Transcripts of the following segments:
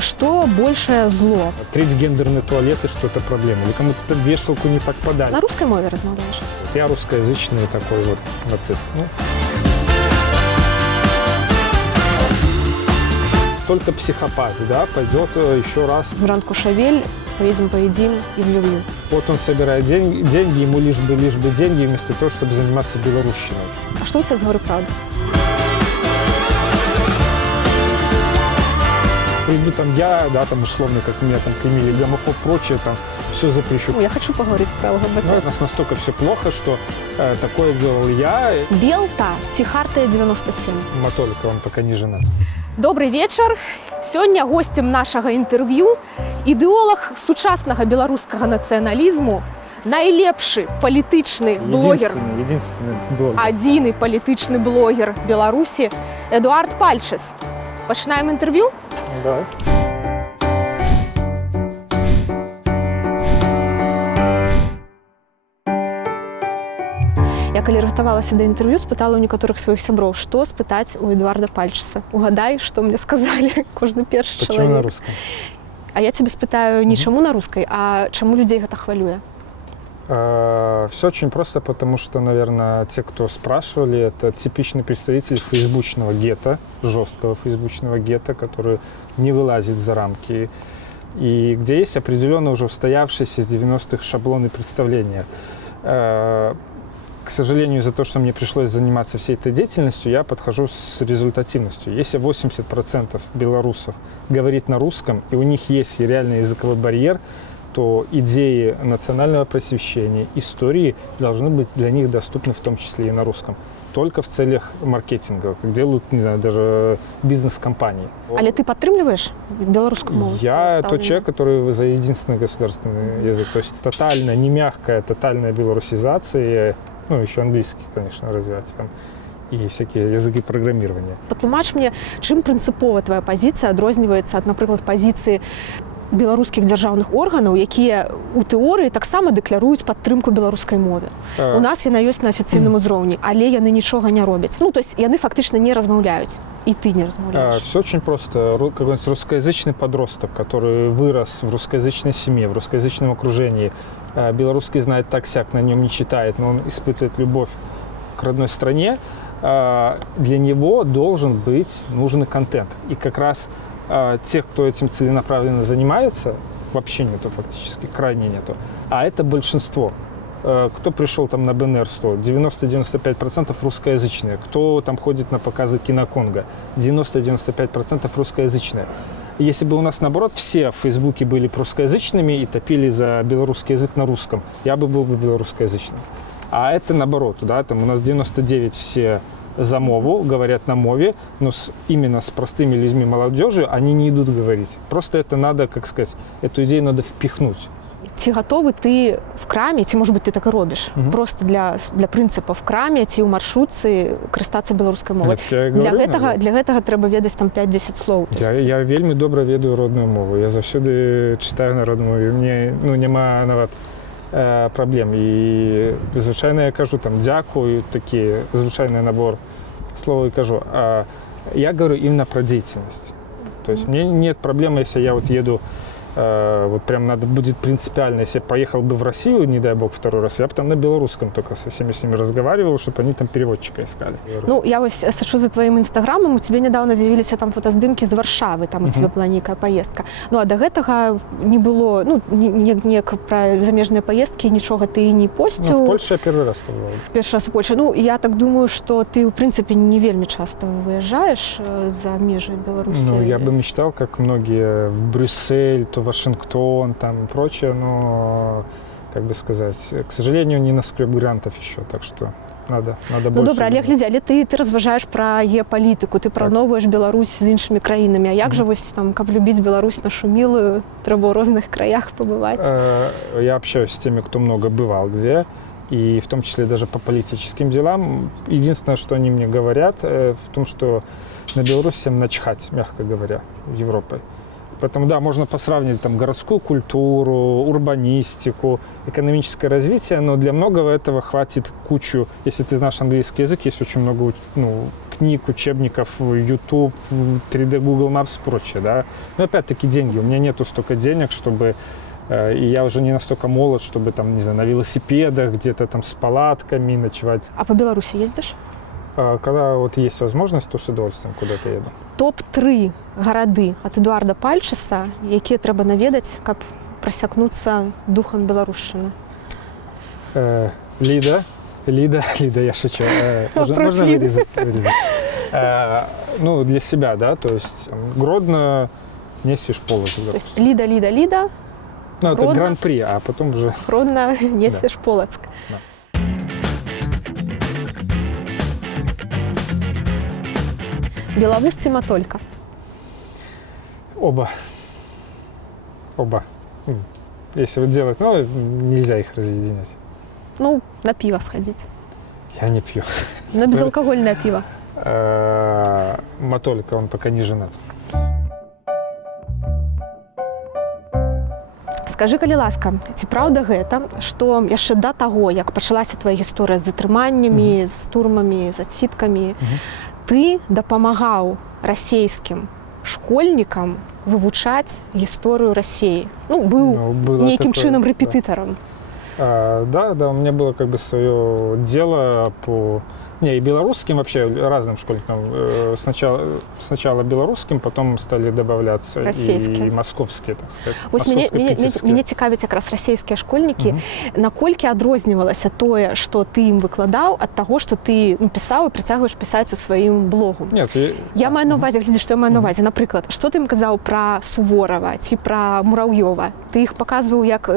что большее зло? Открыть гендерный туалет и что-то проблема. Или кому-то вешалку не так подали. На русской мове размовляешь? Я русскоязычный такой вот нацист. Только психопат, да, пойдет еще раз. Гранд Кушавель, поедем, поедим и взовью. Вот он собирает деньги, ему лишь бы деньги, вместо того, чтобы заниматься белорусщиной. А что у тебя за «Говорю правду»? Приду там я, да, там условно, как меня там клеймили, гомофоб, прочее, там все запрещу. Я хочу поговорить про ЛГБТ. У нас настолько все плохо, что такое делал я. Белта, Тихартая 97. Матолика, он пока не женат. Добрый вечер. Сегодня гостем нашего интервью ідэолог сучаснага беларускага нацыяналізму, найлепшы палітычны блогер, единственный блогер. адзіны палітычны блогер Беларусі Эдуард Пальчес. Пачынаем интервью? Да. Я калі рыхтавалася да інтэрв'ю, спытала ў некаторых сваіх сяброў, што спытаць у Эдуарда Пальчеса. Угадай, што мне сказалі кожны першы Почему чалавек. на русском? А я тебе спытаю не чаму на рускай, а чаму людзей гэта хвалюе? Все очень просто, потому что, наверное, те, кто спрашивали, это типичный представитель фейсбучного гетто, жесткого фейсбучного гетто, который не вылазит за рамки, и где есть определенно уже устоявшиеся с 90-х шаблоны представления. К сожалению, за то, что мне пришлось заниматься всей этой деятельностью, я подхожу с результативностью. Если 80% белорусов говорит на русском, и у них есть реальный языковой барьер, то идеи национального просвещения, истории должны быть для них доступны в том числе и на русском. Только в целях маркетинга, как делают, не знаю, даже бизнес-компании. Але ты падтрымліваеш беларускую мову? Я тот человек, который за единственный государственный язык. То есть тотальная, не мягкая, тотальная белорусизация, ну, еще английский, конечно, развивать там, и всякие языки программирования. Патлумач мне, чым прынцыпова твоя пазіцыя адрозніваецца ад, напрыклад, пазіцыі беларускіх дзяржаўных органаў, якія у тэорыі таксама дэкляруюць падтрымку беларускай мове. У нас яна ёсць на афіцыйным узроўні, але яны нічога не робяць. Ну, то есть яны фактычна не размаўляюць, і ты не размаўляешь. Все очень просто. Какой-нибудь русскоязычный подросток, который вырос в русскоязычной семье, в русскоязычном окружении, белорусский знает так-сяк, на нем не читает, но он испытывает любовь к родной стране, для него должен быть нужный контент. И как раз тех, кто этим целенаправленно занимается, вообще нету фактически, крайне нету. А это большинство. Кто пришел там на БНР 100? 90-95% русскоязычные. Кто там ходит на показы Киноконга? 90-95% русскоязычные. Если бы у нас, наоборот, все в Фейсбуке были русскоязычными и топили за белорусский язык на русском, я бы был бы белорусскоязычным. А это наоборот, да, там у нас 99 все за мову, говорят на мове, но именно с простыми людьми молодежи они не идут говорить. Просто это надо, как сказать, эту идею надо впихнуть. Ці гатовы ты в краме, ці, может быть, ты так і робіш, просто для прынцыпа в краме ці ў маршрутцы карыстацца беларускай мовай. Для гэтага трэба ведаць там 5-10 слоў. Я вельмі добра ведаю родную мову. Я заўсёды чытаю на родную мову. Мне няма нават праблем. І звычайна я кажу там дзякую, такі звычайны набор слов и кажу. Я говорю именно про деятельность. То есть мне нет проблемы, если я вот еду, вот прям надо будет принципиально, если я поехал бы в Россию, не дай бог, второй раз, я бы там на белорусском только со всеми с ними разговаривал, чтобы они там переводчика искали. Ну, я вот сачу за твоим инстаграмом, у тебя недавно з'явіліся там фотоздымки з Варшавы, там у тебя была нейкая поездка. Ну, а до гэтага не было, ну, неяк про замежныя поездки, нічога ты не посціў. Ну, в Польше я первый раз побывал. Первый раз в Польше. Ну, я так думаю, что ты, в принципе, не вельми часто выезжаешь за межи Беларуси. Ну, я бы мечтал, как многие, в Брюссель, то Вашингтон, там и прочее, но, как бы сказать, к сожалению, не наскреб грантов еще, так что надо больше. Ну, добра, Олег, глядзі, але ты разважаеш пра геапалітыку, ты параўноўваеш Беларусь з іншымі краінамі. А як жа вось там, каб любіць Беларусь нашу мілую, трэба ў розных краях побывать? Я общаюсь с теми, кто много бывал где, и в том числе даже по политическим делам. Единственное, что они мне говорят, в том, что на Беларусь всем начхать, мягко говоря, Европой. Поэтому, да, можно посравнивать там городскую культуру, урбанистику, экономическое развитие, но для многого этого хватит кучу, если ты знаешь английский язык, есть очень много книг, учебников, YouTube, 3D Google Maps и прочее, да. Но опять-таки деньги. У меня нету столько денег, чтобы... И я уже не настолько молод, чтобы там, не знаю, на велосипедах, где-то там с палатками ночевать. А по Беларуси ездишь? Когда вот есть возможность, то с удовольствием куда-то еду. Топ-3 гарады ад Эдуарда Пальчыса, якія трэба наведаць, каб прасякнуцца духам беларушчыны. Лида, я шучу. Можно вырезать. Ну, для себя, да, то есть Гродно, Несвеж, Полоцк. То есть Лида. Ну, это Гродно. Гран-при, а потом уже... Гродно, Несвеж, Полоцк. Да. Белавуз ці Матолька? Оба. Если вот делать, ну, нельзя их разъединять. Ну, на пиво сходить. Я не пью. На безалкогольное пиво. Матолька, он пока не женат. Скажы, калі ласка, ці праўда гэта, што яшчэ да таго, як пачалася твая гісторыя з затрыманнямі, з турмамі, з адсідкамі, ты дапамагаў расійскім школьнікам вывучаць гісторыю России? Ну, был неким чыном репетитором. Да, у меня было как бы свое дело по... Не, и белорусским вообще, разным школьникам. Сначала белорусским, потом стали добавляться и московские, так сказать. Вось мяне цікавіць якраз расійскія школьнікі. Наколькі адрознівалася тое, што ты ім выкладаў, ад таго, што ты пісаў і працягваеш пісаць у сваім блогу? Нет, я маю на ўвазе, глядзі, што я маю на ўвазе. Напрыклад, што ты ім казаў пра Суворова ці пра Мураўёва? Ты іх паказваў як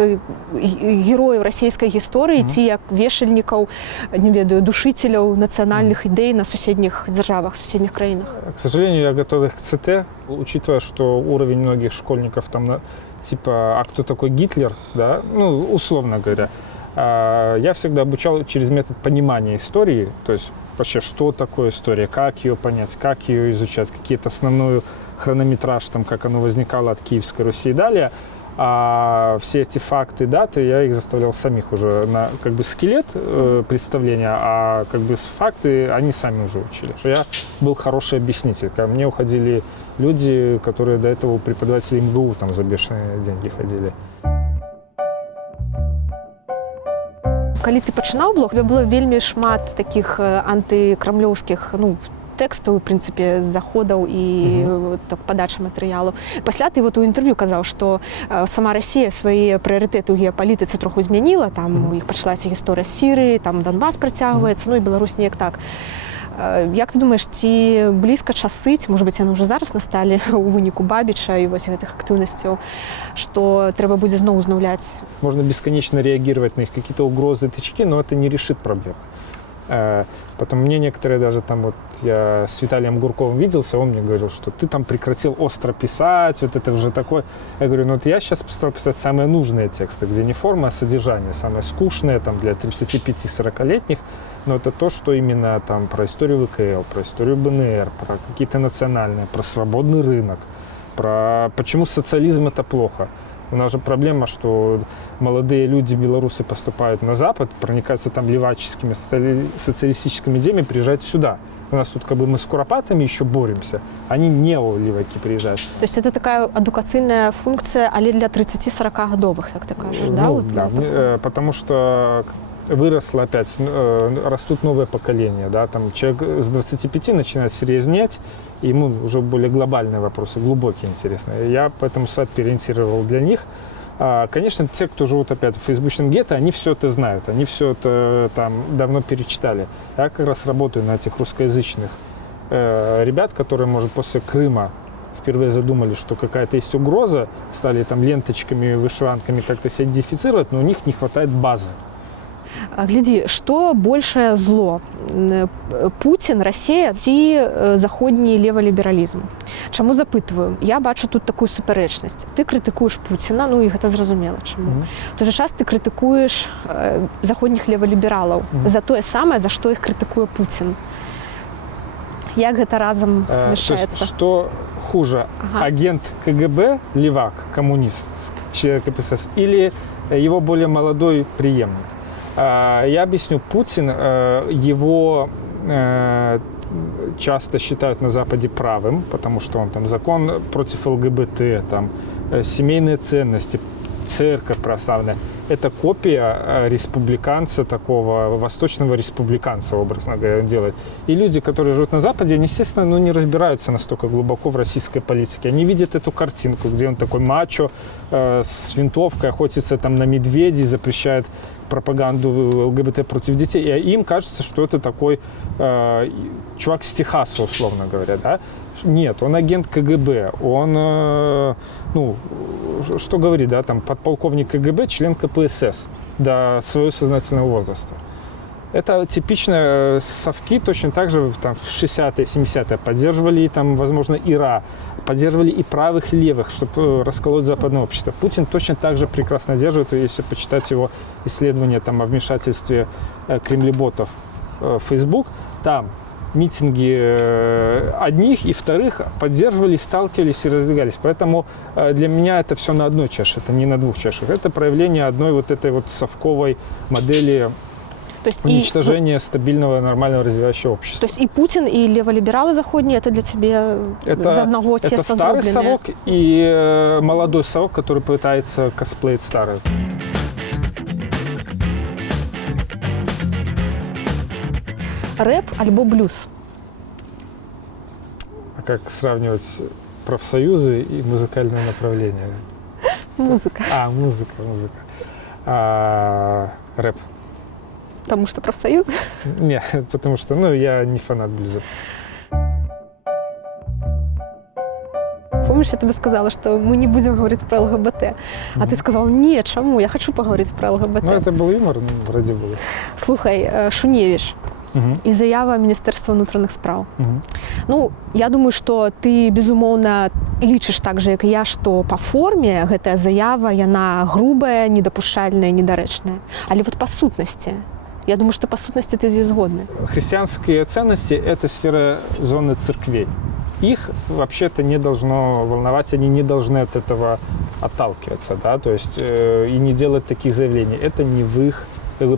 герояў расійскай гісторыі ці як вешальнікаў, не ведаю, душителяў национальных идей на соседних державах, соседних краинах? К сожалению, я готовил к ЦТ, учитывая, что уровень многих школьников там, типа, а кто такой Гитлер, да, ну, условно говоря, я всегда обучал через метод понимания истории, то есть вообще, что такое история, как ее понять, как ее изучать, какие-то основной хронометраж, там, как оно возникало от Киевской Руси и далее. А все эти факты, даты, я их заставлял самих уже на как бы скелет представления, а как бы факты они сами уже учили. Что я был хороший объяснитель. Ко мне уходили люди, которые до этого преподаватели МГУ там за бешеные деньги ходили. Калі ты пачынаў блог, у тебя было вельмі шмат таких антикрамлёўскіх, тэкстаў, у прынцыпе, заходаў і падачы матэрыялу. Пасля ты вот у інтэрв'ю казаў, што сама Расія свае прыярытэты ў геапалітыцы троху змяніла, там у іх пачалася гісторыя з Сірыі, там Донбас працягваецца, і Беларусь неяк так. Як ты думаеш, ці блізка часы, ці, можа быць, яны ўжо зараз насталі у выніку Бабіча і вось гэтых актыўнасцяў, што трэба будзе зноў узнаўляць? Можно бесконечно реагировать на их какие-то угрозы, тычки, но это не решит проблему. Потом мне некоторые даже там вот, я с Виталием Гурковым виделся, он мне говорил, что ты там прекратил остро писать, вот это уже такое. Я говорю, вот я сейчас стал писать самые нужные тексты, где не форма, а содержание, самое скучное там для 35-40-летних, но это то, что именно там про историю ВКЛ, про историю БНР, про какие-то национальные, про свободный рынок, про почему социализм это плохо. У нас же проблема, что молодые люди, белорусы, поступают на Запад, проникаются там леваческими, социалистическими идеями, приезжают сюда. У нас тут как бы мы с куропатами еще боремся, они неолеваки приезжают. То есть это такая адукацыйная функция, але для 30-40-гадовых, как ты кажешь, да? Вот, да, потому что выросло опять, растут новые поколения, да, там человек с 25 начинает серьезнеть, и ему уже более глобальные вопросы, глубокие, интересные. Я поэтому сайт переориентировал для них. Конечно, те, кто живут опять в фейсбучном гетто, они все это знают, они все это там давно перечитали. Я как раз работаю на этих русскоязычных ребят, которые, может, после Крыма впервые задумали, что какая-то есть угроза, стали там ленточками, вышиванками как-то себя идентифицировать, но у них не хватает базы. Глядзі, што большае зло? Пуцін, Расія ці заходні левалібералізм? Чаму запытваю? Я бачу тут такую супярэчнасць. Ты крытыкуеш Пуціна, і гэта зразумела чаму. У той жа час ты крытыкуеш заходніх левалібералаў за тое самае, за што іх крытыкуе Пуцін. Як гэта разам смяшчаецца? Что хуже, агент КГБ, левак, коммунист, человек КПСС, или его более молодой преемник? Я объясню, Путин, его часто считают на Западе правым, потому что он там закон против ЛГБТ, там семейные ценности, церковь православная. Это копия республиканца, такого восточного республиканца, образно говоря, он делает. И люди, которые живут на Западе, они, естественно, не разбираются настолько глубоко в российской политике. Они видят эту картинку, где он такой мачо с винтовкой, охотится там на медведей, запрещает пропаганду ЛГБТ против детей. И им кажется, что это такой чувак с Техаса, условно говоря, да? Нет, он агент КГБ, он, что говорит, да, там, подполковник КГБ, член КПСС до своего сознательного возраста. Это типичные совки, точно так же там, в 60-е, 70-е поддерживали, там, возможно, ИРА, поддерживали и правых, и левых, чтобы расколоть западное общество. Путин точно так же прекрасно держит, если почитать его исследования там, о вмешательстве кремлеботов в Facebook, там митинги одних и вторых поддерживались, сталкивались и раздвигались. Поэтому для меня это все на одной чаше, это не на двух чашах. Это проявление одной вот этой вот совковой модели то есть уничтожения стабильного, нормального развивающего общества. То есть и Путин, и леволибералы заходние, это для тебя из одного теста это старый сдробленные? совок и молодой совок, который пытается косплеить старый. Рэп альбо блюз? А как сравнивать профсоюзы и музыкальное направление? Музыка. Музыка. Рэп. Потому что профсоюзы? Нет, потому что, я не фанат блюза. Помнишь, я тебе сказала, что мы не будем говорить про ЛГБТ, а ты сказал, ні, чому, я хочу поговорити про ЛГБТ. Это был юмор, вроде бы. Слухай, Шуневич і заява Міністерства внутрішніх справ. Я думаю, што ты, безумоўна, лічыш так же, як і я, што па форме гэтая заява, яна грубая, недапушчальная, недарэчная. Але вот па сутнасці, я думаю, что по сутности ты здесь згодны. Христианские ценности – это сфера зоны церквей. Их вообще-то не должно волновать, они не должны от этого отталкиваться, да, то есть и не делать таких заявлений. Это не в их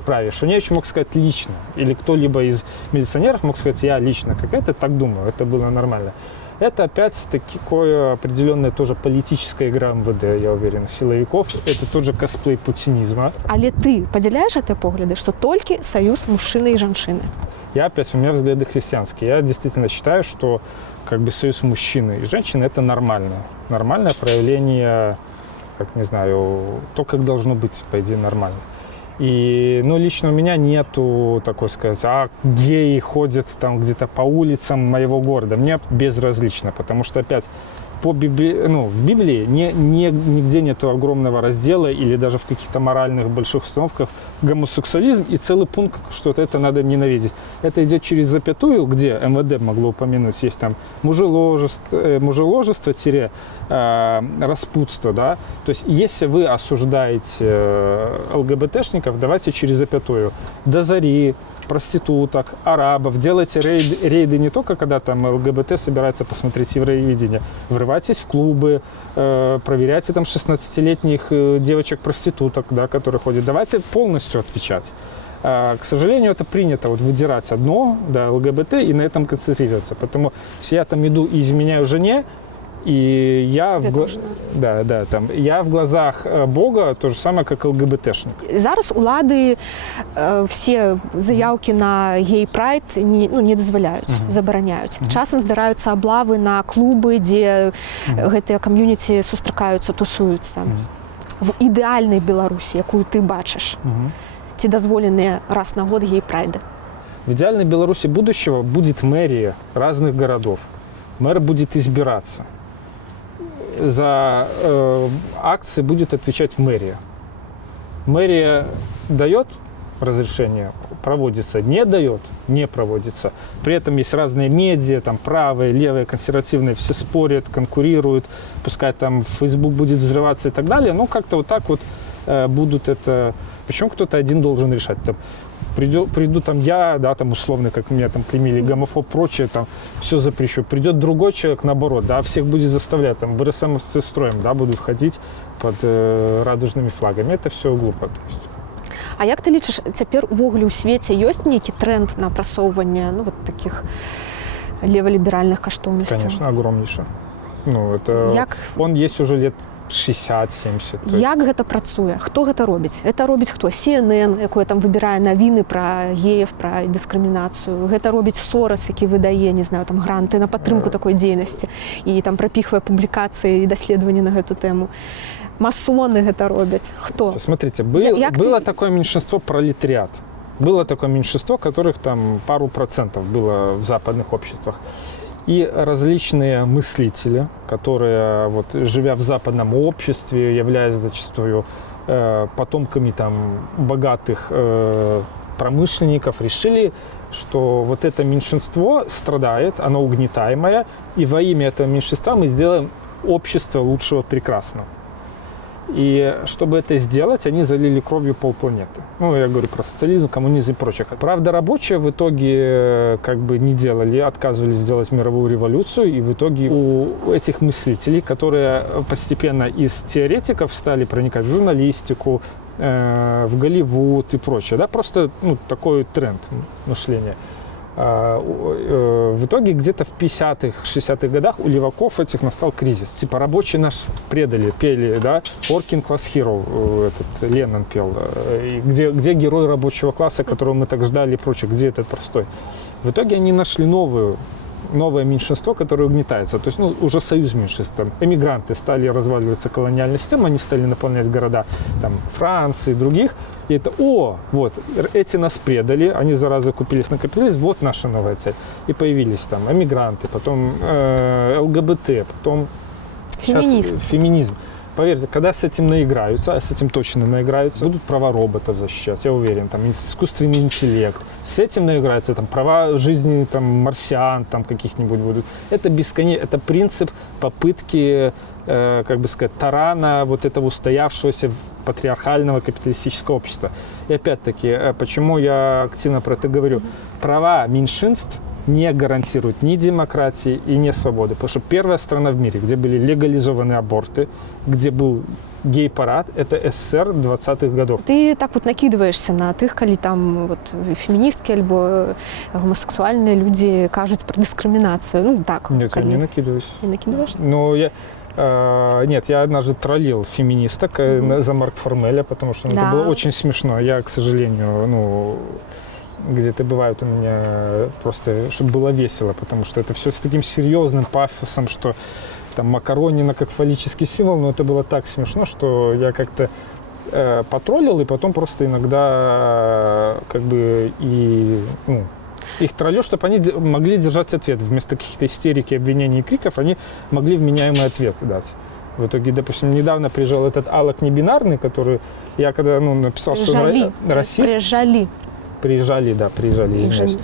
праве. Шуневич мог сказать лично, или кто-либо из милиционеров мог сказать, я лично, как это, так думаю, это было нормально. Это опять такое определенная тоже политическая игра МВД, я уверен, силовиков. Это тот же косплей путинизма. Але ты поделяешь эти погляды, что только союз мужчины и женщины? У меня взгляды христианские. Я действительно считаю, что союз мужчины и женщины – это нормально. Нормальное проявление, то, как должно быть, по идее, нормально. И, лично у меня нету, геи ходят там где-то по улицам моего города. Мне безразлично, потому что, опять, в Библии нигде нету огромного раздела или даже в каких-то моральных больших установках гомосексуализм и целый пункт, что это надо ненавидеть. Это идет через запятую, где МВД могло упомянуть, есть там мужеложество-распутство, да. То есть, если вы осуждаете ЛГБТшников, давайте через запятую. До зари, проституток, арабов, делайте рейды не только, когда там ЛГБТ собирается посмотреть Евровидение, врывайтесь в клубы, проверяйте там 16-летних девочек-проституток, да, которые ходят. Давайте полностью отвечать. К сожалению, это принято выдирать одно, да, ЛГБТ, и на этом концентрироваться. Поэтому если я там иду и изменяю жене, и я в глазах Бога то же самое, как ЛГБТшник. Зараз улады все заявки на гей-прайд не дозволяют, забараняют. Часам здараюцца аблавы на клубы, где гэтыя камьюніці сустракаюцца, тусуюцца. В ідэальнай Беларусі, якую ты бачыш, ці дазволеныя раз на год гей-прайды? В идеальной Беларуси будущего будет мэрия разных городов. Мэр будет избираться. За акции будет отвечать мэрия. Мэрия дает разрешение, проводится, не дает, не проводится. При этом есть разные медиа, там правые, левые, консервативные, все спорят, конкурируют, пускай там Facebook будет взрываться и так далее, но как-то вот так вот будут это... Причем кто-то один должен решать. Там, приду там я, да, там условно, как меня там клеймили, гомофоб, прочее, там все запрещу. Придет другой человек, наоборот, да, всех будет заставлять, там, БРСМовцы строем, да, будут ходить под радужными флагами. Это все глупо. То есть. А як ты лічыш, цяпер увогуле ў свеце ёсць нейкі тренд на прасоўванне такіх леволіберальных каштоўнасцяў. Конечно, огромнейшее. Ну, это... Он есть уже лет 60-70. Як гэта працуе? Хто гэта робіць? Гэта робіць хто? CNN, якое там выбірае навіны пра геяў, пра дыскрымінацыю. Гэта робіць Сорас, які выдае, не знаю, там гранты на падтрымку такой дзейнасці і там прапіхвае публікацыі і даследаванні на гэту тэму. Масоны гэта робяць. Хто? Смотрите, было такое меньшинство пролетариат. Было такое меньшинство, которых там пару процентов было в западных обществах. И различные мыслители, которые, вот, живя в западном обществе, являясь зачастую потомками там, богатых промышленников, решили, что вот это меньшинство страдает, оно угнетаемое, и во имя этого меньшинства мы сделаем общество лучшего, прекрасного. И чтобы это сделать, они залили кровью полпланеты. Ну, я говорю про социализм, коммунизм и прочее. Правда, рабочие в итоге как бы не делали, отказывались сделать мировую революцию. И в итоге у этих мыслителей, которые постепенно из теоретиков стали проникать в журналистику, в Голливуд и прочее, да, просто такой тренд мышления. В итоге где-то в 50-х, 60-х годах у леваков этих настал кризис. Типа рабочие нас предали, пели, да, Working Class Hero, этот Леннон пел, где герой рабочего класса, которого мы так ждали и прочее, где этот простой. В итоге они нашли новое меньшинство, которое угнетается. То есть, уже союз меньшинств. Эмигранты стали разваливаться колониальной системой, они стали наполнять города там, Франции и других. И это, вот, эти нас предали, они, зараза, купились на капитализм, вот наша новая цель. И появились там эмигранты, потом ЛГБТ, потом феминизм. Поверьте, когда с этим наиграются, а с этим точно наиграются, будут права роботов защищать, я уверен, там искусственный интеллект. С этим наиграются, там права жизни там, марсиан там, каких-нибудь будут. Это бесконечно, это принцип попытки, как бы сказать, тарана вот этого устоявшегося патриархального капиталистического общества. И опять-таки, почему я активно про это говорю? Права меньшинств не гарантируют ни демократии и ни свободы. Потому что первая страна в мире, где были легализованы аборты, где был гей-парад, это СССР 20-х годов. Ты так вот накидываешься на тых, калі там вот, феміністкі альбо гомосексуальныя людзі кажуць пра дыскрымінацыю. Ну так. Нет, я не накидываюсь. Не накидываешься? Ну, нет, я однажды троллил феминисток за Марк Формеля, потому что это было очень смешно. Я, к сожалению, где-то бывает у меня просто, чтобы было весело, потому что это все с таким серьезным пафосом, что там Макаронина как фаллический символ, но это было так смешно, что я как-то потроллил, и потом просто иногда как бы их троллю, чтобы они могли держать ответ. Вместо каких-то истерик, обвинений и криков они могли вменяемый ответ дать. В итоге, допустим, недавно приезжал этот Алок Небинарный, который я когда написал, что он расист. Приезжали, извиняюсь.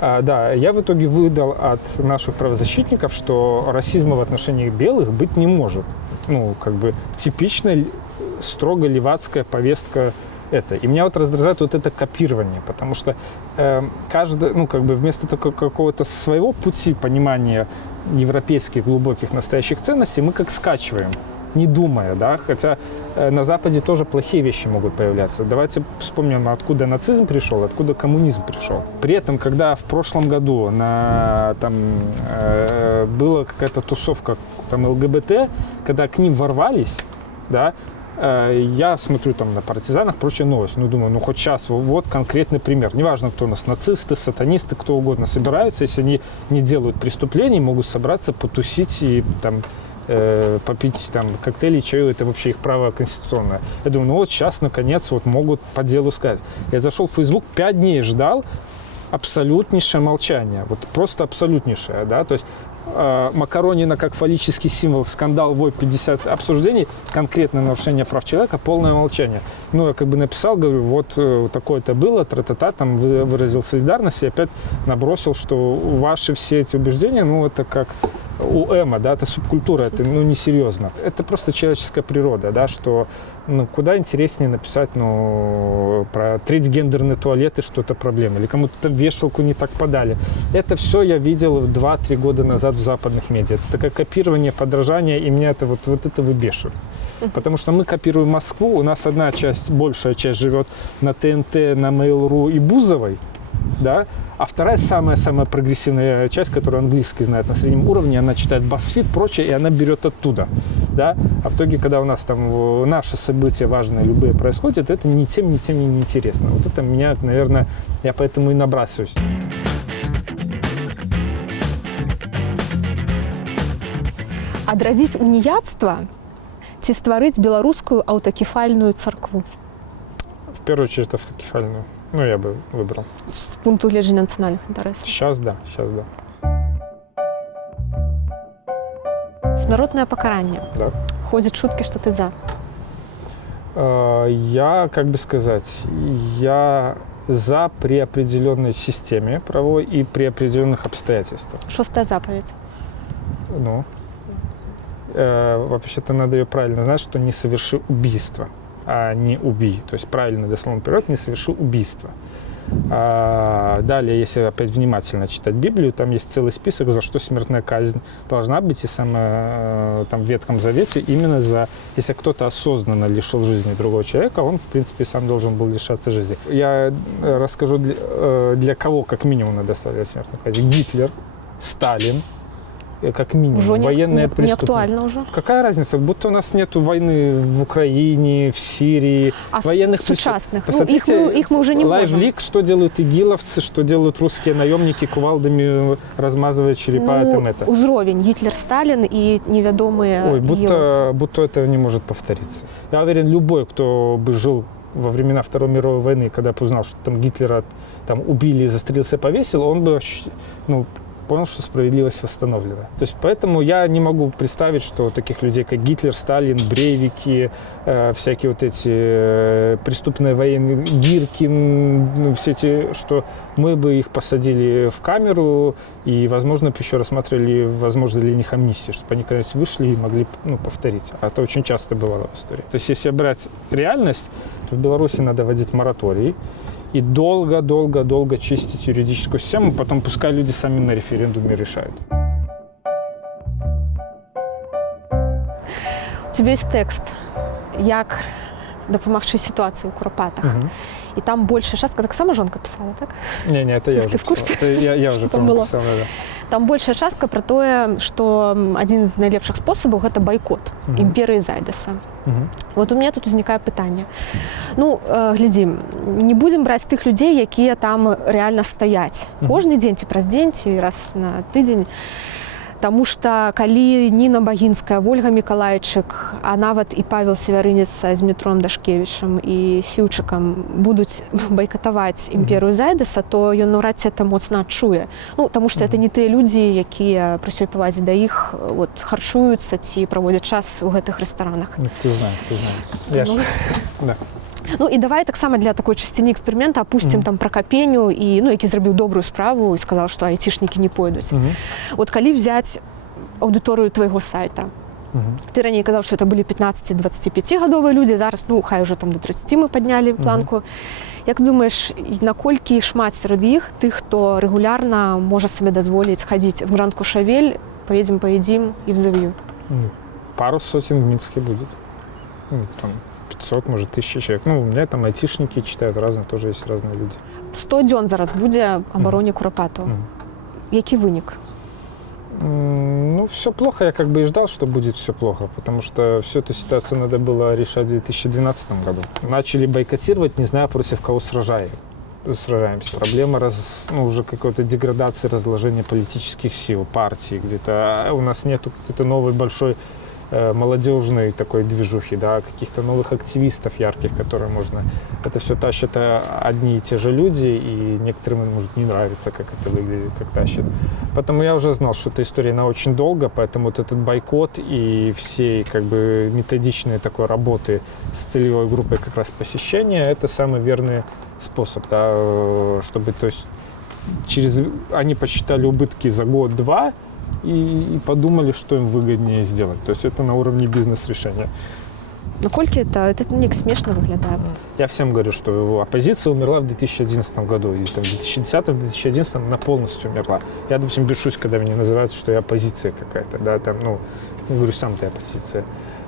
Да, я в итоге выдал от наших правозащитников, что расизма в отношении белых быть не может. Как бы типичная, строго левацкая повестка это. И меня вот раздражает вот это копирование, потому что каждый, как бы вместо такого какого-то своего пути понимания европейских глубоких настоящих ценностей мы как скачиваем, не думая, да, хотя на Западе тоже плохие вещи могут появляться. Давайте вспомним, откуда нацизм пришел, откуда коммунизм пришел. При этом, когда в прошлом году была какая-то тусовка там, ЛГБТ, когда к ним ворвались, да, я смотрю там на партизанах, прочая новость, думаю, хоть сейчас, вот конкретный пример. Неважно, кто у нас, нацисты, сатанисты, кто угодно собираются, если они не делают преступлений, могут собраться, потусить и там попить там коктейли, чаю, это вообще их право конституционное. Я думаю, вот сейчас, наконец, могут по делу сказать. Я зашел в Facebook, 5 дней ждал, абсолютнейшее молчание, вот просто абсолютнейшее, да, то есть Макаронина как фаллический символ, скандал, вой, 50 обсуждений, конкретное нарушение прав человека, полное молчание. Я как бы написал, говорю, вот такое-то было, тра-та-та, там выразил солидарность и опять набросил, что ваши все эти убеждения, это как у эмо, да, это субкультура, это несерьезно. Это просто человеческая природа, да, что куда интереснее написать, про третьгендерные туалеты, что это проблема, или кому-то там вешалку не так подали. Это все я видел 2-3 года назад в западных медиа. Это такое копирование, подражание, и меня это вот это выбешивает. Потому что мы копируем Москву, у нас одна часть, большая часть живет на ТНТ, на Mail.ru и Бузовой, да, а вторая самая прогрессивная часть, которую английский знает на среднем уровне, она читает BuzzFeed, прочее, и она берет оттуда, да, а в итоге, когда у нас там наши события важные, любые происходят, это ни тем не интересно. Вот это меня, наверное, я поэтому и набрасываюсь. Адрадзіць уніяцтва ці стварыць беларускую аўтакефальную царкву? В первую очередь автокефальную. Ну, я бы выбрал. З пункту гледжання нацыянальных інтарэсаў. Сейчас да. Смяротнае пакаранне. Да. Ходзяць чуткі, што ты за. Я, как бы сказать, я за при определенной системе правовой и при определенных обстоятельствах. 6-я запаведь. Ну, вообще-то надо ее правильно знать, что не соверши убийство, а не убий. То есть правильный дословный перевод — не соверши убийство. Далее, если опять внимательно читать Библию, там есть целый список, за что смертная казнь должна быть, и самое там в Ветхом Завете именно за, если кто-то осознанно лишил жизни другого человека, он, в принципе, сам должен был лишаться жизни. Я расскажу, для кого как минимум надо ставить смертную казнь. Гитлер, Сталин, как минимум, Уже военные не преступники. актуально уже. Какая разница? Будто у нас нету войны в Украине, в Сирии, военных сучасных. Посмотрите, их мы уже не можем. Лайв-лик, что делают игиловцы, что делают русские наемники, кувалдами размазывая черепа. Там это. Узровень Гитлер, Сталин и неведомые игиловцы. Будто это не может повториться. Я уверен, любой, кто бы жил во времена Второй мировой войны, когда бы узнал, что там Гитлера там убили, застрелился, повесил, он бы понял, что справедливость восстановлена. То есть поэтому я не могу представить, что таких людей, как Гитлер, Сталин, Брейвики, всякие вот эти преступные военные, Гиркин, все эти, что мы бы их посадили в камеру и, возможно, бы еще рассматривали, возможно ли них амнистия, чтобы они, конечно, вышли и могли повторить. А это очень часто бывало в истории. То есть если брать реальность, то в Беларуси надо вводить мораторий и долго чистить юридическую систему, потом пускай люди сами на референдуме решают. У тебя есть текст, як дапамагчы ситуацию у Куропатах. И там большая частка, так сама жонка писала, так? Не, это я ты уже в курсе? Я уже там было? писал, да. Там большая частка про тое, што адзін з найлепшых спосабаў гэта байкот імперыі Зайдаса. Вот у меня тут узнікае пытанне. Ну, глядзім, не будзем браць тых людзей, якія там рэальна стаяць. Кожны дзень ці праз дзень, ці раз на тыдзень. Таму што калі Ніна Багінская, Вольга Мікалайчык, а нават і Павел Севярынец з Дмітром Дашкевічам і Сіўчыкам будуць байкатаваць імперыю Зайдаса, то ён наўрад ці это моцна адчуе. Ну, таму што это не тыя людзі, якія пры ўсёй павазе да іх харчуюцца ці праводзяць час у гэтых рэстаранах. Ну, ты знаешь. Да. Ну і давай таксама для такой чысціні эксперымента апусцім там пра Капеню, і, які зрабіў добрую справу і сказаў, што айцішнікі не пойдуць. Вот калі взяць аўдыторыю твайго сайта, ты раней казаў, што это былі 15-25гадовыя людзі, зараз, хай уже там до 30 мы паднялі планку. Як думаеш, наколькі шмат сярод іх тых, хто рэгулярна можа сабе дазволіць хадзіць в Гранд Кушавель, поедем і в Завью? Пару сотен в Минске будет. Там 500, может, 1000 человек. У меня там айтишники читают разные, тоже есть разные люди. 100 дзён зараз будзе абароне Куропатаў. Які вынік? Все плохо. Я как бы и ждал, что будет все плохо, потому что всю эту ситуацию надо было решать в 2012 году. Начали бойкотировать, не знаю, против кого сражаемся. Проблема уже какой-то деградации, разложения политических сил, партий. Где-то у нас нету какой-то новой большой молодежной такой движухи, да, каких-то новых активистов ярких, которые можно... Это все тащат одни и те же люди, и некоторым, может, не нравится, как это выглядит, как тащат. Поэтому я уже знал, что эта история, она очень долго, поэтому вот этот бойкот и все как бы методичные такой работы с целевой группой как раз посещения, это самый верный способ, да, чтобы, то есть, они посчитали убытки за год-два, и подумали, что им выгоднее сделать. То есть это на уровне бизнес-решения. Наколькі это неяк смешна выглядае? Я всем говорю, что оппозиция умерла в 2011 году. И там, в 2010-2011 она полностью умерла. Я, допустим, бешусь, когда меня называют, что я оппозиция какая-то. Да, там, я говорю, сам ты оппозиция.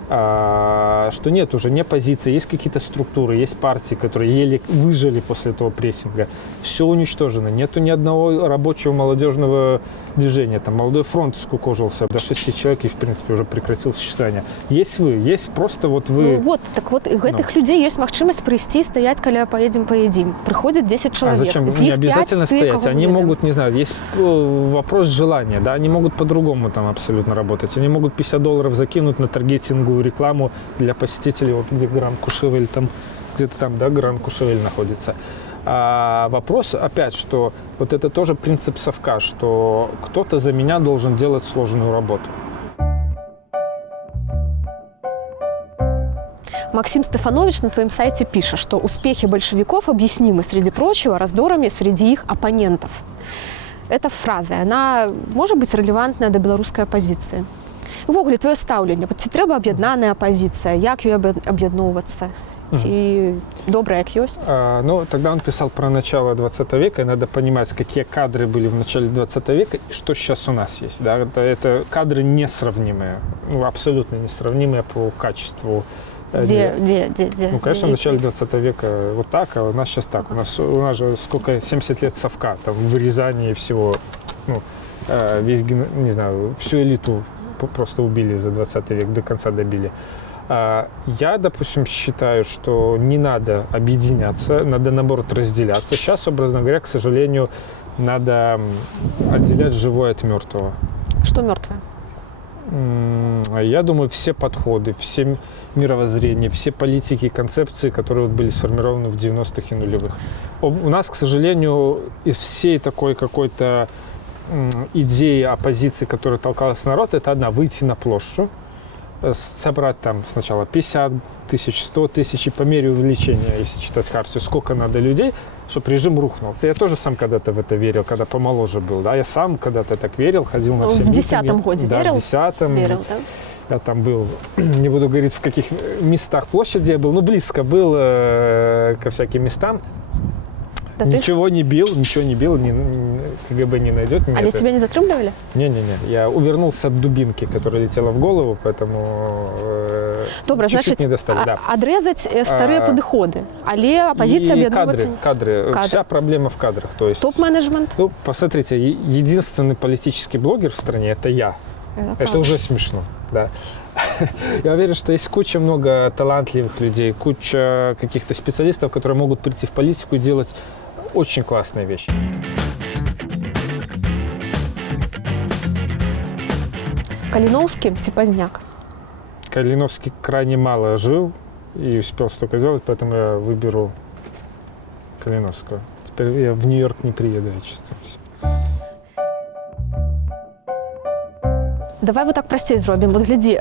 что нет уже, не оппозиции, есть какие-то структуры, есть партии, которые еле выжили после этого прессинга. Все уничтожено. Нету ни одного рабочего молодежного движения. Там Молодой фронт скукожился до 6 человек и, в принципе, уже прекратил существование. Есть вы, есть просто вот вы... Ну вот, так вот, у этих людей есть магчымасць прийти и стоять, когда поедем. Приходит 10 человек. А зачем? Из Не них обязательно 5 ты, стоять. кого Они мы могут, не знаю, есть вопрос желания, да, они могут по-другому там абсолютно работать. Они могут $50 закинуть на таргетинговую рекламу для посетителей, вот где Гранд Кушевель, там, где-то там, да, Гранд Кушевель находится. А вопрос, опять, что вот это тоже принцип совка, что кто-то за меня должен делать сложную работу. Максим Стефанович на твоем сайте пишет, что успехи большевиков объяснимы, среди прочего, раздорами среди их оппонентов. Эта фраза, она может быть релевантная до белорусской оппозиции? Увогуле, твоё стаўленне, вот ці трэба аб'яднаная апозіцыя, як ёй аб'ядноўвацца? Ці добрая, як ёсць? Ну, тогда он писал про начало 20 века, и надо понимать, какие кадры были в начале 20 века и что сейчас у нас есть. Да? Это кадры несравнимые, ну, абсолютно несравнимые по качеству. Где? Ну, конечно, в начале 20 века вот так, а у нас сейчас так. У нас же сколько, 70 лет совка, там, вырезание всего, ну, весь, не знаю, всю элиту просто убили за 20 век, до конца добили. Я, допустим, считаю, что не надо объединяться, надо, наоборот, разделяться. Сейчас, образно говоря, к сожалению, надо отделять живое от мертвого. Что мертвое? Я думаю, все подходы, все мировоззрения, все политики и концепции, которые вот были сформированы в 90-х и нулевых. У нас, к сожалению, из всей такой какой-то идеи оппозиции, которая толкалась народ, это одна – выйти на площадь, собрать там сначала 50 тысяч, 100 тысяч, и по мере увеличения, если читать хартию, сколько надо людей, чтобы режим рухнул. Я тоже сам когда-то в это верил, когда помоложе был. Да? Я сам когда-то так верил, ходил на все митинги. В 10-м году да, верил? В 10-м. Верил, да? Я там был, не буду говорить, в каких местах площади я был, но близко был ко всяким местам. Да ничего не бил, КГБ не найдет. А тебя не затрымливали? Не-не-не, я увернулся от дубинки, которая летела в голову, поэтому добре, чуть-чуть значит, не достали. Да. Адрезать старые подходы, але оппозиция объединоваться... Кадры. Вся проблема в кадрах. То есть, топ-менеджмент? Ну, посмотрите, единственный политический блогер в стране – это я. Это уже смешно, да. Я уверен, что есть куча много талантливых людей, куча каких-то специалистов, которые могут прийти в политику и делать очень классные вещи. Калиновский ці Поздняк? Калиновский крайне мало жил и успел столько сделать, поэтому я выберу Калиновского. Теперь я в Нью-Йорк не приеду, я чувствую. Давай вот так прасцей зробім. Вот глядзі,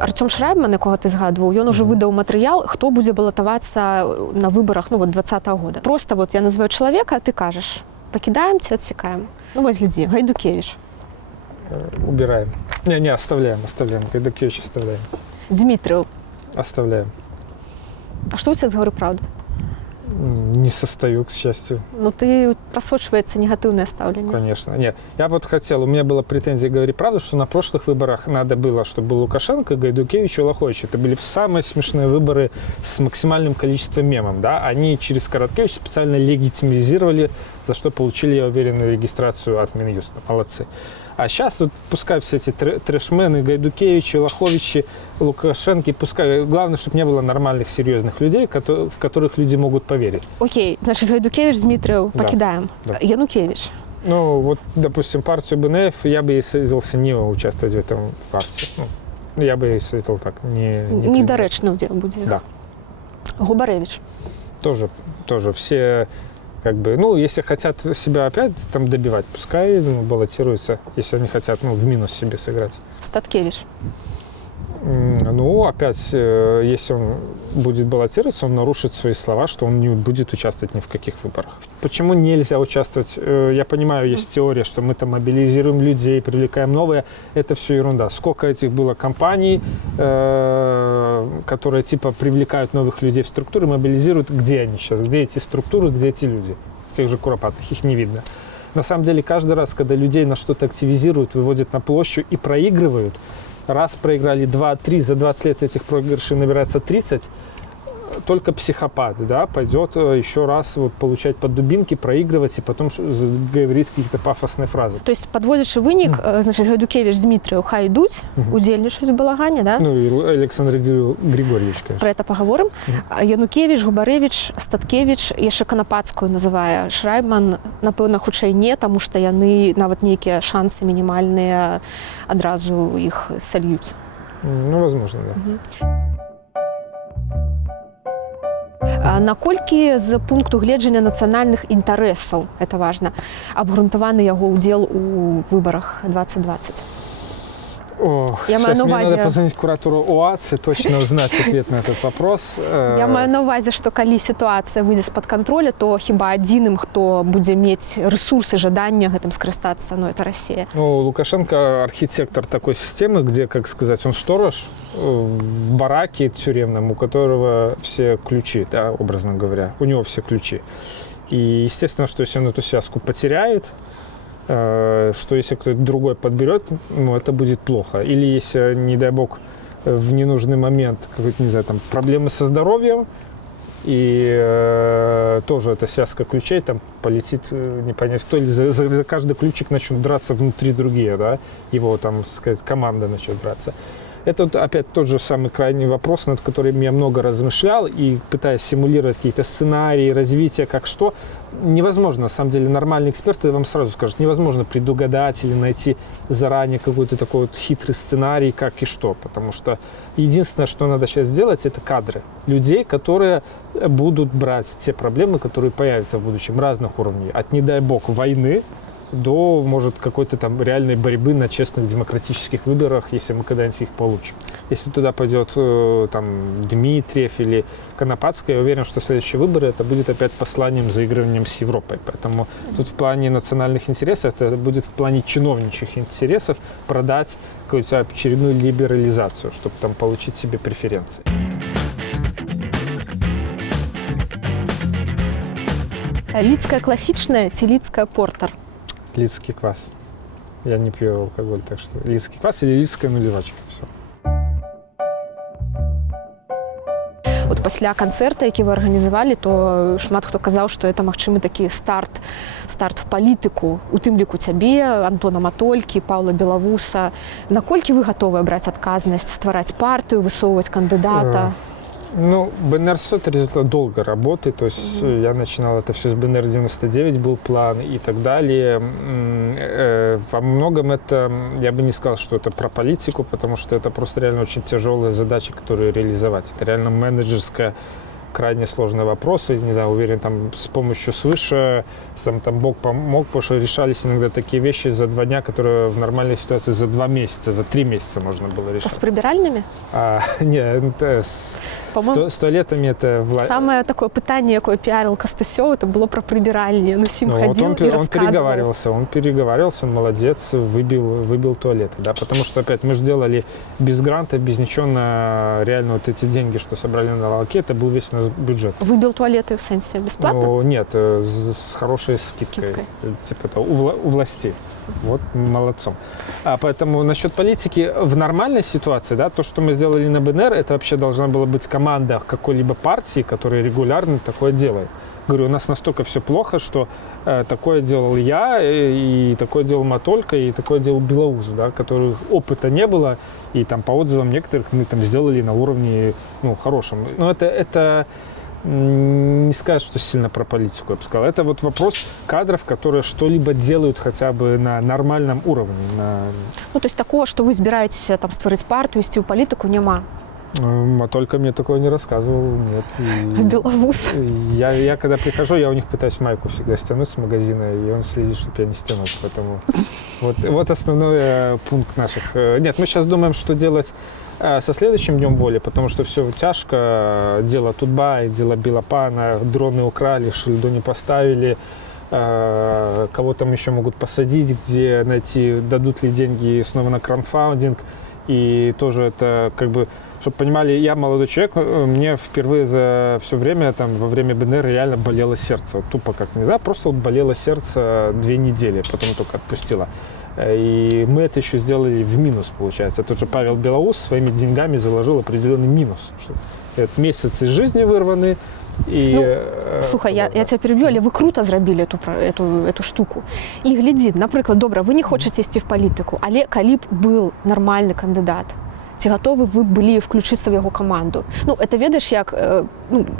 Артём Шрайбман, якога ты згадваў, ён уже выдаў матэрыял, хто будзе балатавацца на выбарах, ну, вот 20-го года. Просто вот я называю чалавека, а ты кажаш, пакідаем ці адсекаем? Ну, вось глядзі, Гайдукевич. Убираем. Не, оставляем. Гайдукевич оставляем. Дмитрыев. Оставляем. А што у тебя з «Говорю правду»? Не состою, к счастью. Ну, ты просочивается негативное ставление. Конечно. Нет, я вот хотел, у меня была претензия говорить правду, что на прошлых выборах надо было, чтобы был Лукашенко, Гайдукевич и Лохович. Это были самые смешные выборы с максимальным количеством мемов. Да? Они через Короткевича специально легитимизировали, за что получили, я уверен, регистрацию от Минюста. Молодцы. А сейчас вот пускай все эти трэшмены, Гайдукевичи, Лоховичи, Лукашенки, пускай. Главное, чтобы не было нормальных, серьезных людей, в которых люди могут поверить. Окей, значит, Гайдукевич, Дмитриев, да. покидаем. Да. Янукевич. Ну, вот, допустим, партию БНФ, я бы ей советовался не участвовать в этом фарсе. Ну, я бы ей советовал так. Недоречно будет. Да. Губаревич. Тоже все... Как бы, ну, если хотят себя опять там добивать, пускай баллотируются, если они хотят, ну, в минус себе сыграть. Статкевич. Ну, опять, если он будет баллотироваться, он нарушит свои слова, что он не будет участвовать ни в каких выборах. Почему нельзя участвовать? Я понимаю, есть теория, что мы там мобилизируем людей, привлекаем новые. Это все ерунда. Сколько этих было компаний, которые типа привлекают новых людей в структуры, мобилизируют. Где они сейчас? Где эти структуры, где эти люди? В тех же Куропатках их не видно. на самом деле каждый раз, когда людей на что-то активизируют, выводят на площадь и проигрывают, раз проиграли 2-3, за 20 лет этих проигрышей набирается 30, только психопат, да, пойдет еще раз вот получать под дубинки, проигрывать и потом говорить какие-то пафосные фразы. То есть подводячи вынік, значить, Гайдукевич з Дмитрією хай йдуть, удзельнічаюць у балагані, да? Ну и Александр Григорьевич, конечно. Про это поговорим. Янукевич, Губаревич, Статкевич, яшчэ Канапацкую называе. Шрайбман, напэўна, хутчэй не, таму што яны нават нейкія шансы мінімальныя адразу іх сольюць. Ну, возможно, да. Наколькі з пункту гледжання нацыянальных інтарэсаў, это важна, абгрунтаваны яго ўдзел у выбарах 2020? Сейчас мне надо позвонить куратору ОАЦ и точно узнать ответ на этот вопрос. Я маю на увазе, што калі сітуацыя выйдзе з-пад контроля, то хіба адзіным, хто будзе мець ресурсы, жаданне гэтым скарыстацца, ну, это Россия. Ну, Лукашенко архитектор такой системы, где, как сказать, он сторож в бараке тюремном, у которого все ключи, да, образно говоря, у него все ключи. И, естественно, что если он эту связку потеряет, что если кто-то другой подберет, ну, это будет плохо. Или если, не дай бог, в ненужный момент какой-то, не знаю, там, проблемы со здоровьем, и тоже эта связка ключей, там полетит непонятно кто, или за каждый ключик начнут драться внутри другие, да, его, там, сказать, команда начнет драться. Это вот опять тот же самый крайний вопрос, над которым я много размышлял, и пытаясь симулировать какие-то сценарии, развития, как что, невозможно, на самом деле, нормальные эксперты вам сразу скажут, невозможно предугадать или найти заранее какой-то такой вот хитрый сценарий, как и что, потому что единственное, что надо сейчас сделать, это кадры людей, которые будут брать те проблемы, которые появятся в будущем, разных уровней, от, не дай бог, войны, до, может, какой-то там реальной борьбы на честных демократических выборах, если мы когда-нибудь их получим. Если туда пойдет там Дмитриев или Конопатская, я уверен, что следующие выборы это будет опять посланием, заигрыванием с Европой. Поэтому тут в плане национальных интересов, это будет в плане чиновничьих интересов продать какую-то очередную либерализацию, чтобы там получить себе преференции. Лидская классичная, лидская портер? Лидский квас. Я не пью алкоголь, так что лидский квас или лидская наливачка. Все. Вот пасля канцэрта, які вы арганізавалі, то шмат хто казаў, што это магчымы такі старт в палітыку, у тым ліку цябе, Антона Матолькі, Паўла Белавуса. Наколькі вы гатовыя браць адказнасць, ствараць партыю, высоўваць кандыдата? Ну, БНР-100 это результат долгой работы, то есть я начинал это все с БНР-99, был план и так далее. Во многом это, я бы не сказал, что это про политику, потому что это просто реально очень тяжелые задачи, которые реализовать. Это реально менеджерская, крайне сложные вопросы, не знаю, уверен, там с помощью свыше, там Бог помог, потому что решались иногда такие вещи за 2 дня, которые в нормальной ситуации за 2 месяца, за 3 месяца можно было решать. С прибиральными? Нет, это с туалетами это... Самое такое пытание, якое пиарил Костусёв, это было про прибиральни. Ну, Сим ходил вот и рассказывал. Он переговаривался, он молодец, выбил туалеты, да, потому что, опять, мы же делали без гранта, без ничего, на реально вот эти деньги, что собрали на лалаке, это был весь наш бюджет. Выбил туалеты в сенсе бесплатно? Ну, нет, с хорошей скидкой. Типа это у властей. Вот молодцом. Поэтому насчет политики в нормальной ситуации, да, то, что мы сделали на БНР, это вообще должна была быть команда какой-либо партии, которая регулярно такое делает. Говорю, у нас настолько все плохо, что такое делал я, и такое делал Матолька, и такое делал Белоус, да, которых опыта не было, и там по отзывам некоторых мы там сделали на уровне, ну, хорошем. Но это не сказать, что сильно про политику, я бы сказал. Это вот вопрос кадров, которые что-либо делают хотя бы на нормальном уровне. Ну, то есть такого, что вы збираетесь там стварыць партию, вести в политику, нема? А только мне такого не рассказывал, нет. А Беловус? Я когда прихожу, я у них пытаюсь майку всегда стянуть с магазина, и он следит, чтобы я не стянул. Поэтому вот основной пункт наших. Нет, мы сейчас думаем, что делать со следующим днем воли, потому что все тяжко. Дело Тутбай, дело Белопана, дроны украли, шильду не поставили. Кого там еще могут посадить, где найти, дадут ли деньги снова на краудфандинг. И тоже это как бы Чтобы понимали, я молодой человек, мне впервые за все время, там, во время БНР реально болело сердце. Вот тупо как, не знаю, просто вот болело сердце 2 недели, потом только отпустило. И мы это еще сделали в минус, получается. Тот же Павел Белоус своими деньгами заложил определенный минус. Что этот месяц из жизни вырванный. І, слухай, я тебе переб'ю, але ви круто зробили эту штуку. І глядіть, наприклад, добре, ви не хочете йти в політику, але коли б був нормальний кандидат, ці готові ви були включитися в його команду? Ну, це, ведеш, як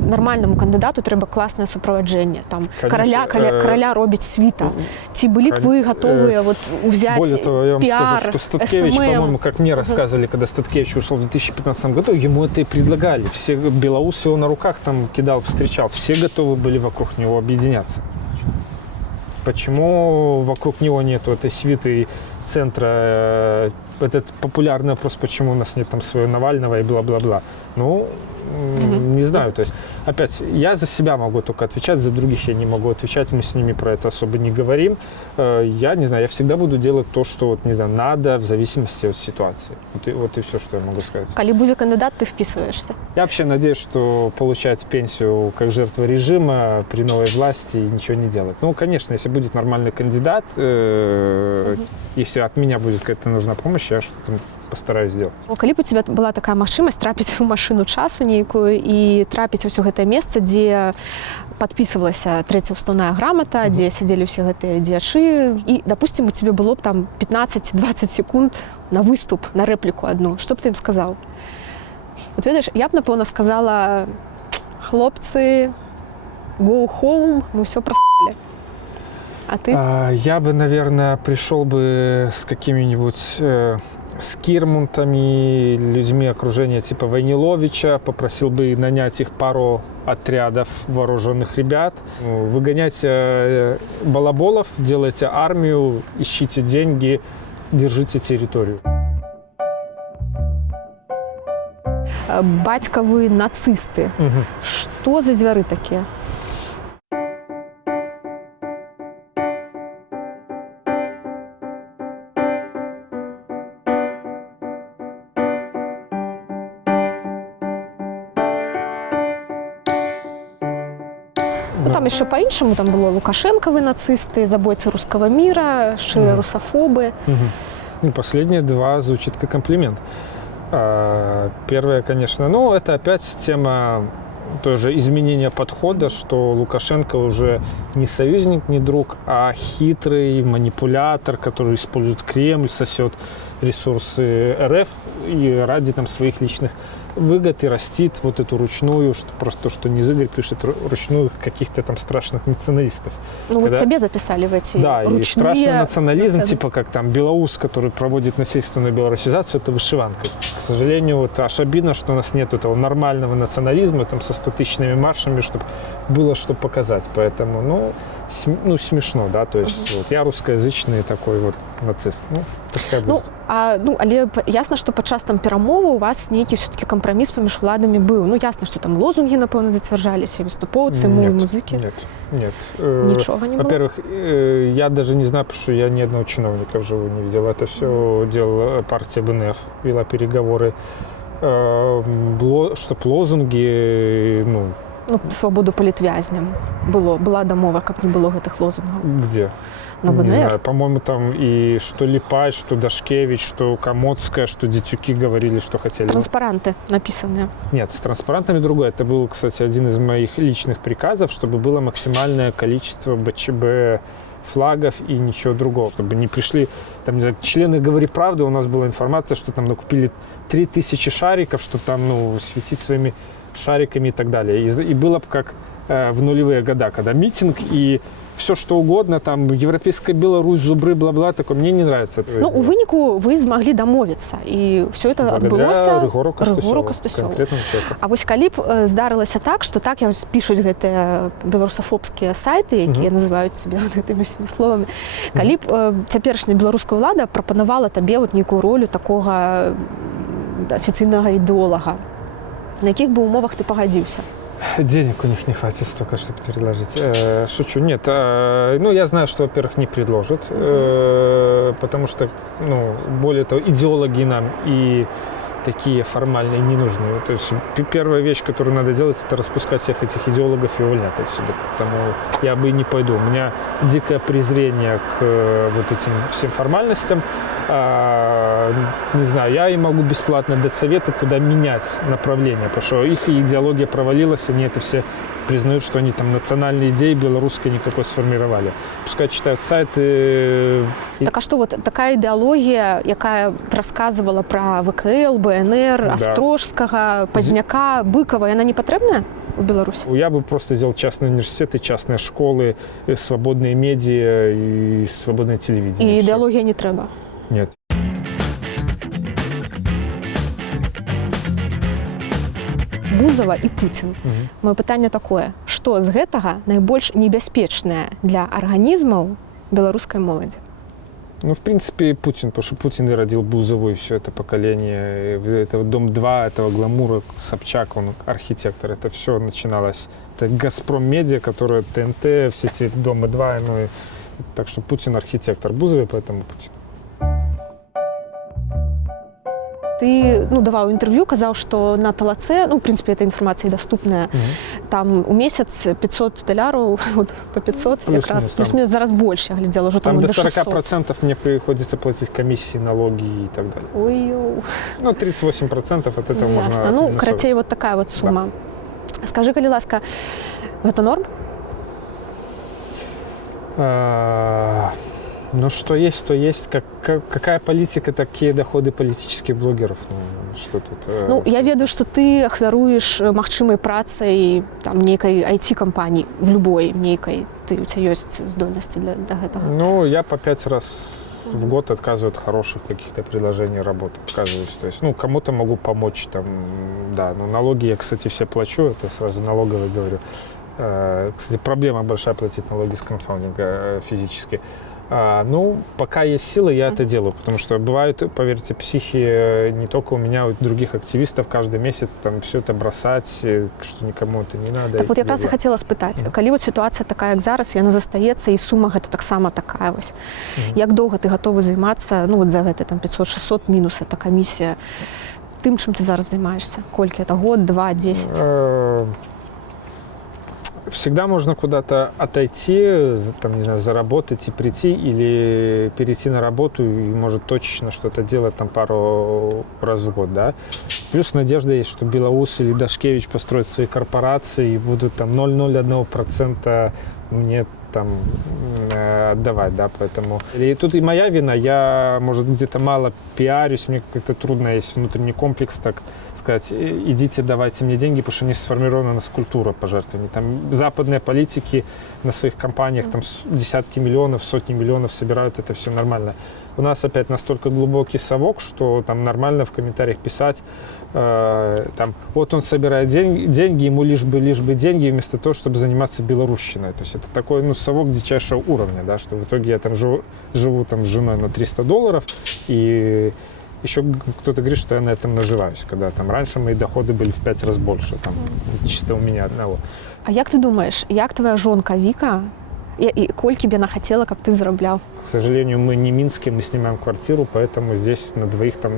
нормальному кандидату треба класне супроводження. Там, короля робить світа. Ці були б ви готові взяти более того, я вам пиар, скажу, что Статкевич, по-моему, как мне рассказывали, когда Статкевич ушел в 2015 году, ему это и предлагали. Все, Белоус его на руках там кидал, встречал. Все готовы были вокруг него объединяться. Почему вокруг него нету этой свиты центра? Этот популярный вопрос, почему у нас нет там своего Навального и бла-бла-бла. Ну, не знаю. То есть, опять, я за себя могу только отвечать, за других я не могу отвечать, мы с ними про это особо не говорим. Я не знаю, я всегда буду делать то, что, вот, не знаю, надо в зависимости от ситуации. Вот и все, что я могу сказать. Коли будет кандидат, ты вписываешься? Я вообще надеюсь, что получать пенсию как жертва режима при новой власти и ничего не делать. Ну, конечно, если будет нормальный кандидат, если от меня будет какая-то нужна помощь, я что-то постараюсь сделать. Калі б у тебя была такая магчымасць трапіць у машыну часу нейкую і трапіць ўсё гэтае месца, дзе падпісывалася трэцяя ўставная грамата, дзе сядзелі ўсе гэтыя дзеячы, і, допустим, у тебе было б там 15-20 секунд на выступ, на рэпліку одну, што б ты ім сказаў? Вот ведаеш, я б, напэўна, сказала: хлопцы, go home, мы ўсё прасталі. А ты? Я бы, наверное, пришел бы с какими-нибудь с Кирмунтами, людьми окружения типа Войниловича, попросил бы нанять их пару отрядов вооруженных ребят, выгонять балаболов, делайте армию, ищите деньги, держите территорию. Бацькавы нацисты. Што за звяры такія? Ну, там еще по-іншому, там было Лукашенковы нацисты, забойцы русского мира, шире русофобы. И последние два звучит как комплимент. Первое, конечно, ну, это опять тема тоже изменения подхода, что Лукашенко уже не союзник, не друг, а хитрый манипулятор, который использует Кремль, сосет ресурсы РФ и ради там своих личных выгод и растит вот эту ручную, что просто что Низыгорь пишет, ручную каких-то там страшных националистов. Ну вот тебе записали в эти да, ручные... и страшный национализм, типа как там Белоус, который проводит насильственную белорусизацию, это вышиванка. К сожалению, вот аж обидно, что у нас нет этого нормального национализма там со 100-тысячными маршами, чтобы было что показать. Поэтому, ну, смешно, да, то есть вот я русскоязычный такой вот нацист. Ну, пускай будет. Але ясно, что падчас там перамовы у вас нейкі все-таки компромисс паміж уладамі быў. Ну, ясно, что там лозунги, напэўна, зацвярджаліся, выступоўцы, музыкі. Нет. Ничего не было? Во-первых, я даже не знаю, потому что я ни одного чиновника вживую не видел. Это все делала партия БНФ, вела переговоры. Чтоб лозунги, Ну, свободу палітвязням была дамова, каб не было гэтых лозунгаў. Где? На БНР? Не знаю, по-моему, там и что Липай, что Дашкевич, что Комодская, что Дитюки говорили, что хотели. Транспаранты написанные. Нет, с транспарантами другое. Это был, кстати, один из моих личных приказов, чтобы было максимальное количество БЧБ флагов и ничего другого. Чтобы не пришли, там, не знаю, члены «Говори правду», у нас была информация, что там накупили 3000 шариков, что там, светить своими шариками и так далее. И было бы как в нулевые года, когда митинг и все что угодно, там, Европейская Беларусь, зубры, бла-бла, такое, мне не нравится. Ну, у выніку вы змаглі дамовіцца, і все это адбылося Рыгору Кастусёву, Кастусёву. конкретному человеку. А вось калі б здарылася так, што так пішуць гэтыя беларусафобскія сайты, якія называюць себе вот гэтымі всеми словамі, калі б цяперашняя беларуская ўлада прапанавала табе вот нейкую ролю такога афіцыйнага ідэолага, на якіх бы умовах ты пагадзіўся? Денег у них не хватит столько, чтобы предложить. Шучу. Нет. Я знаю, что, во-первых, не предложат, потому что, более того, идеологи нам и такие формальные не нужны. То есть первая вещь, которую надо делать, это распускать всех этих идеологов и увольнять отсюда. Потому я бы и не пойду. У меня дикое презрение к вот этим всем формальностям. Не знаю, я им могу бесплатно дать советы, куда менять направление, потому что их идеология провалилась, они это все признают, что они там национальные идеи белорусской никакой сформировали. Пускай читают сайты. Так а что вот такая идеология, якая рассказывала про ВКЛ, БНР, Да. Острожского, Поздняка, Быкова, она не потребна в Беларуси? Я бы просто сделал частные университеты, частные школы, свободные медиа и свободное телевидение. И Всё. идеология не треба? Нет. Бузова і Пуцін. Моё пытанне такое: што з гэтага найбольш небяспечнае для арганізмаў беларускай моладзі? Ну, в принципе, Путин, потому что Путин и родил Бузову, и все это поколение. Это Дом-2, этого гламура, Собчак, он архитектор. Это все начиналось. Это Газпром Медиа, которая ТНТ, все эти Дома-2. Ну, так что Путин архитектор Бузовой, поэтому Путин. Ты даваў інтэрв'ю, казаў, што на Талацэ, в прынцыпе, эта інфармацыя даступная, там у месяц $500, вот, по 500 якраз, плюс-мінус зараз больше, я глядела, уже там там до до 600. 40% мне приходится платить комиссии, налоги и так далее. Ой-ой. Ну, 38% от этого Ясно. можно... Карацей, вот такая вот сума. Да. Скажи, калі ласка, гэта норм? Ну, что есть, то есть. Какая политика, такие доходы политических блогеров. Ну, что тут... Я ведаю, что ты ахвяруеш магчымай працай там нейкай IT-кампаніі, в любой нейкай. У тебя есть здольности для гэтага? Ну, я по 5 раз в год отказываю от хороших каких-то предложений работы. Отказываюсь. То есть, кому-то могу помочь. Там, да, налоги я, кстати, все плачу. Это сразу налоговый говорю. Кстати, проблема большая платить налоги с краундфандинга физически. Пока есть силы, я это делаю, потому что бывают, поверьте, психи не только у меня, у других активистов каждый месяц там все это бросать, что никому это не надо. Так вот я якраз і хотела спытаць, калі вот ситуация такая, як зараз, яна застаецца, і сума гэта таксама такая вось. Як доўга ты гатовы займацца, вот за гэта там 500-600 мінус, это камісія, тым, чым ты зараз займаешься? Колькі это? Год, 2, 10? Всегда можно куда-то отойти, там, не знаю, заработать и прийти, или перейти на работу и, может, точечно что-то делать там пару раз в год, да. Плюс надежда есть, что Белоус или Дашкевич построят свои корпорации и будут там 0,01% мне там отдавать, да, поэтому... И тут и моя вина, я, может, где-то мало пиарюсь, мне как-то трудно, есть внутренний комплекс, так сказать, идите, давайте мне деньги, потому что не сформирована у нас культура пожертвований. Там западные политики на своих компаниях там десятки миллионов, сотни миллионов собирают, это все нормально. У нас опять настолько глубокий совок, что там нормально в комментариях писать, там, вот он собирает деньги, ему лишь бы деньги, вместо того, чтобы заниматься белорусщиной. То есть это такой, совок дичайшего уровня, да, что в итоге я там живу там с женой на $300, и еще кто-то говорит, что я на этом наживаюсь, когда там раньше мои доходы были в 5 раз больше, там, чисто у меня одного. А як ты думаешь, як твоя жонка Вика, и колькі б яна хотела, каб ты зараблял? К сожалению, мы не минские, мы снимаем квартиру, поэтому здесь на двоих там,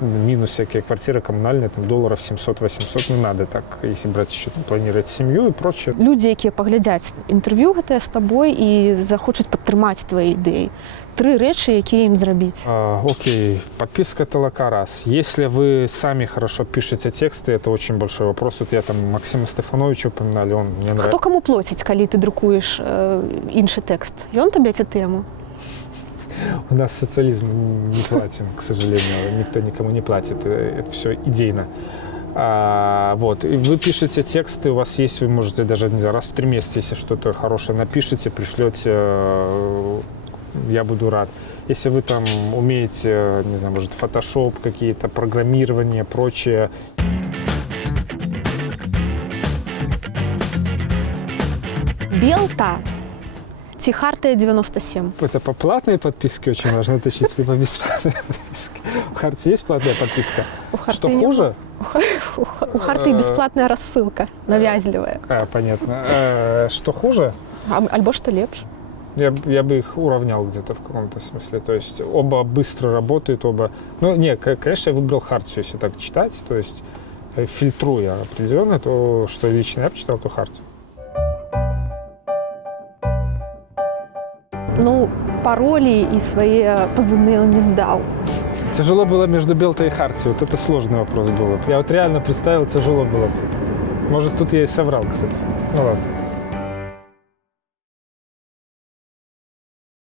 минус всякие квартиры коммунальные, там долларов 700-800 не надо так, если брать еще там, планировать семью и прочее. Люди, якія паглядзяць інтэрв'ю гэтае з табой і захочуць падтрымаць твои ідэі. 3 рэчы, якія ім зрабіць. Окей, подписка Толока раз. Если вы сами хорошо пишете тексты, это очень большой вопрос. Вот я там Максима Стефановича упоминали, он мне нравится. Хто каму плоціць, калі ты друкуеш іншы тэкст? Ён табе ці тэму? У нас социализм не платим, к сожалению, никто никому не платит, это все идейно. Вот, и вы пишете тексты, у вас есть, вы можете даже, не знаю, раз в 3 месяца, если что-то хорошее напишите, пришлете, я буду рад. Если вы там умеете, не знаю, может, фотошоп, какие-то программирование, прочее. Белта ці Хартия 97? Это по платной подписке очень важно уточнить, либо бесплатной подписке. У Хартии есть платная подписка? Что хуже? У Хартии бесплатная рассылка, навязливая. Понятно. Что хуже? Альбо что лепш? Я бы их уравнял где-то в каком-то смысле. То есть оба быстро работают, оба... Ну, не, конечно, я выбрал Хартию, если так читать. То есть фильтруя определенно то, что лично я почитал, то Хартию. Ну, пароли и свои позывные он не сдал. Тяжело было между Белтой и Хартией. Вот это сложный вопрос был. Я вот реально представил, тяжело было. Может, тут я и соврал, кстати. Ну ладно.